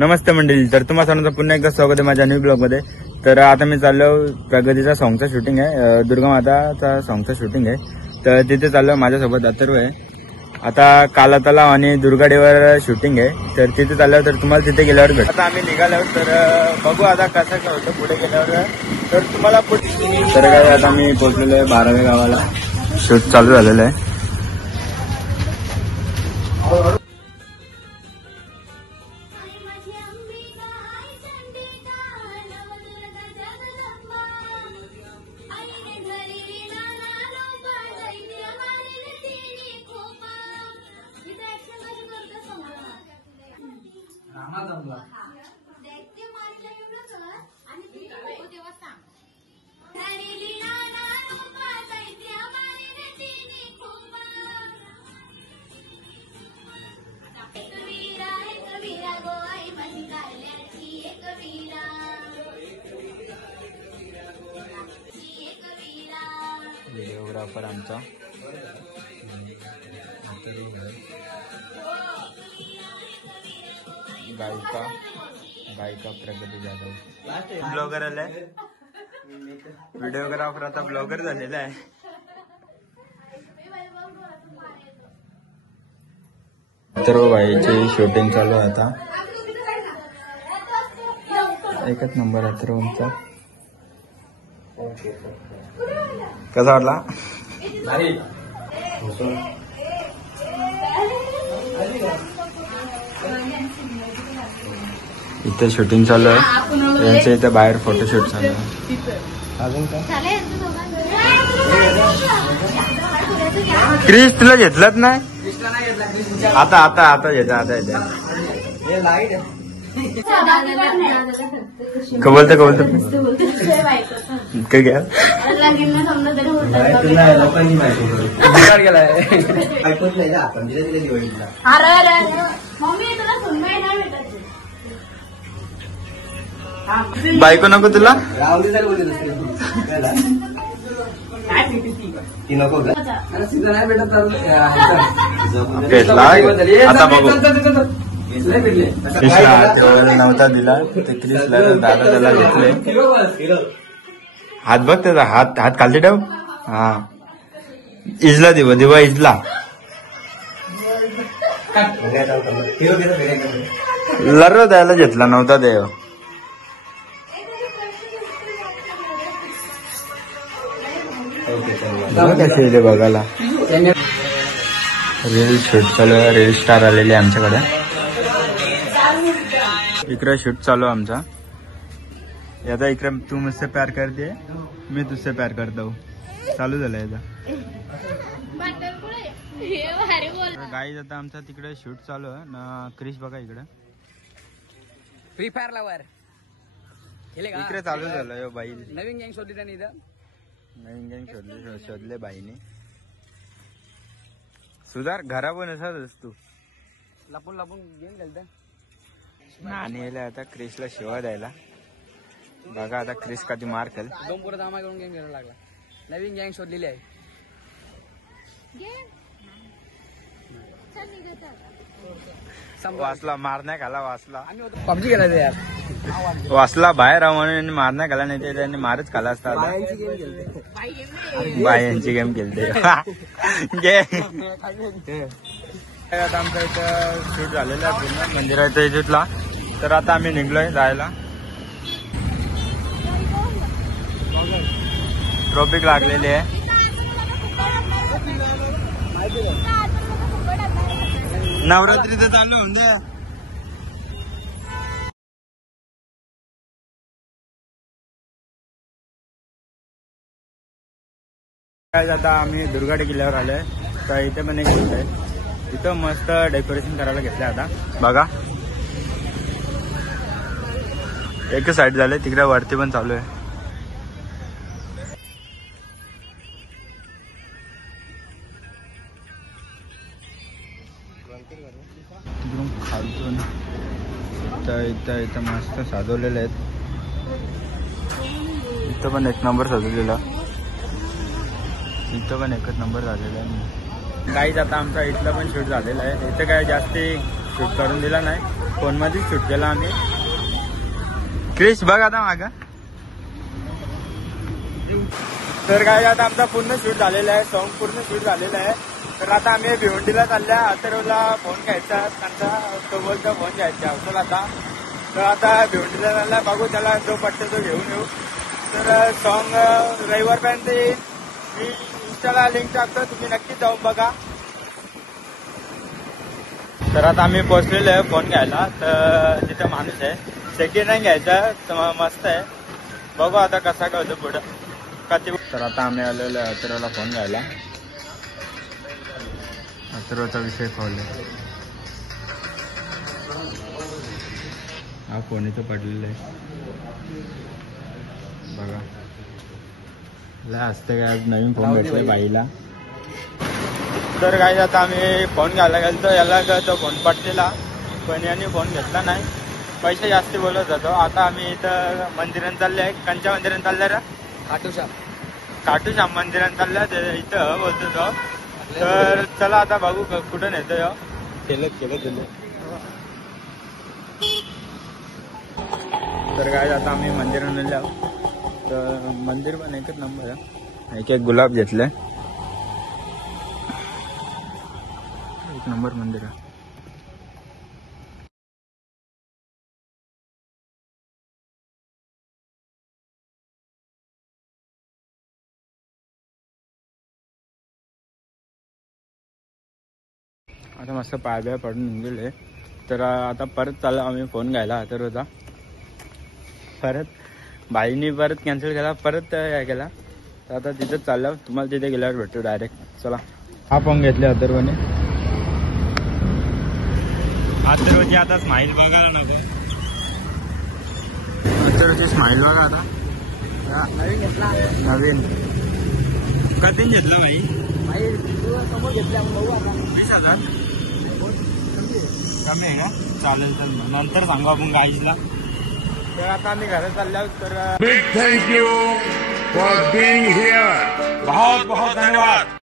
नमस्ते मंडळी, तर तुम्हा सर्वांचं पुन्हा एकदा स्वागत आहे माझ्या न्यू ब्लॉग मध्ये। तर आता मी चाललो प्रगतीचा सॉंगचा शूटिंग आहे, दुर्गा माताचा सॉंगचा शूटिंग आहे। तर तिथे चाललो, माझ्यासोबत अथर्व आहे। आता काला तलाव आणि दुर्गाडेवर शूटिंग आहे, तर तिथे चाललो। तर तुम्हाला तिथे गेल्यावर भेट। आता आम्ही निघालो, तर बघू आता कसं काय होतं पुढे गेल्यावर, तर तुम्हाला तर काय आता मी पोहोचलेलो आहे 12व्या गावाला। शूट चालू झालेलं आहे। व्हिडिओग्राफर आमचा गायिका प्रगती जाधव ब्लॉगर आलाय। व्हिडिओग्राफर आता ब्लॉगर झालेला आहे। तर भाईची शूटिंग चालू आहे आता। एकच नंबर आहे तर आमचा। कसा वाटला? इथे शूटिंग चालू आहे, यांच्या इथे बाहेर फोटोशूट चालू आहे। अजून काय क्रिश तुला घेतलंच नाही? आता आता आता येतं, आता येतं। कबलते काय घ्या बायको नको तुला? आता बघू नव्हता दिला ते क्रिसला, दादा त्याला घेतले। हात बघ त्याचा, हात हात खालती ठेव। हा इजला दिवा इजला लर्र द्यायला घेतला नव्हता देव। कसे बघायला रील शूट चालू आहे, रील स्टार आलेले आमच्याकडे। इकडे शूट चालू आमचा। याचा इकडे तू मुझसे प्यार करते, मी तुझसे प्यार करता हूँ चालू झालं याचा। गाईज आता आमचा तिकडे शूट चालू आहे ना। क्रिश बघा इकडे फ्री फायर लवर इकडे चालू झालं। बाई नवीन गँग शोधली त्यांनी, नवीन गँग शोधले बाईने। सुधार घरा पण असाच तू लपून लपून गेम खेळता आणि आता क्रिसला शिवा द्यायला। बघा आता क्रिस कधी मार खाल। दोन पुढे दामा करून गेम खेळायला लागला। नवीन गँग शोधलेली आहे। वाचला मारण्यात आला, वाचला पबजी खेळायचं यार। वाचला बाहेर राहा म्हणून मारण्यात आला, नाही तर त्यांनी मारच खाला असता। बायांची गेम खेळते आता आमच्या इथं शूट झालेलं आहे पूर्ण मंदिराच्या इथला। तर आता आम्ही निघलोय जायला। ट्रॉफिक लागलेली आहे। नवरात्रीचं चालू होऊन दे। आता आम्ही दुर्गाडे किल्ल्यावर आलोय। तर इथे पण एक शूट आहे, इथं मस्त डेकोरेशन करायला घेतलंय। आता बघा एक साईड झाले, तिकडे वरती पण चालू आहे। खालतून इथं मस्त साधवलेले आहेत। इथं पण एक नंबर सजवलेला, इथं पण एकच नंबर झालेला आहे। गाईज आता आमचा इथला पण शूट झालेला आहे, इथे काय जास्ती शूट करून दिला नाही, फोन मध्ये शूट केला आम्ही. क्रिश बघ आता मागा. तर काय आता आमचा पूर्ण शूट झालेला आहे, सॉन्ग पूर्ण शूट झालेला आहे. तर आता आम्ही भिवंडीला चालल्या. अथर्वला फोन घ्यायचा त्यांचा, तो बोलतो फोन घ्यायचा अवसल आता. तर आता भिवंडीला चालला, बघू त्याला जो पट्टे तो घेऊन येऊ. तर सॉन्ग रविवारपर्यंत येईल. मी इंस्टाला लिंक टाकतो, तुम्ही नक्की जाऊन बघा. तर आता आम्ही पोहोचलेलो आहे फोन घ्यायला. तर तिथं माणूस आहे, सेकंड हँड घ्यायचा तर मस्त आहे. बघू आता कसा काय होतो पुढं कधी. तर आता आम्ही आलेलो आहे अथर्वला फोन घ्यायला. अथर्वचा विषय खोल आहे. हा फोन इथं पडलेला आहे बघा. लय असते काय नवीन फोन भेटले बाईला. तर काय आता आम्ही फोन घ्यायला गेलो, याला तो फोन पडलेला पण याने फोन घेतला नाही. पैसे जास्त बोलत जातो. आता आम्ही इथं मंदिरात चालले आहे. कंच्या मंदिरात चालल्या रे? काटूश्याम मंदिरात चालल्या इथं बोलतो तो. तर चला आता बघू कुठं नेतो या. तर काय आता आम्ही मंदिरात नेल्या. तर मंदिर पण एकच नंबर आहे. एक गुलाब घेतले, एक नंबर मंदिर आहे. आता मस्त पाय पडून निघले. तर आता परत चाललो आम्ही फोन घ्यायला अथर्वचा. परत बाईनी परत कॅन्सल केला, परत काय केला. तर आता तिथंच चाललं, तुम्हाला तिथे गेल्यावर भेटतो डायरेक्ट. चला. हा फोन घेतले अथर्वने. अथर्वची आता स्माईल बघायला नको. अथर्वची स्माईल बघा आता. नवीन घेतला, नवीन कधी घेतला बाई? समोर घेतला बघू आता. 20,000 कमी आहे का? चालेल तर नंतर सांगू आपण गाईजला. तर आता आम्ही घरात चाललो. तर big thank you for being here. बहुत बहुत धन्यवाद.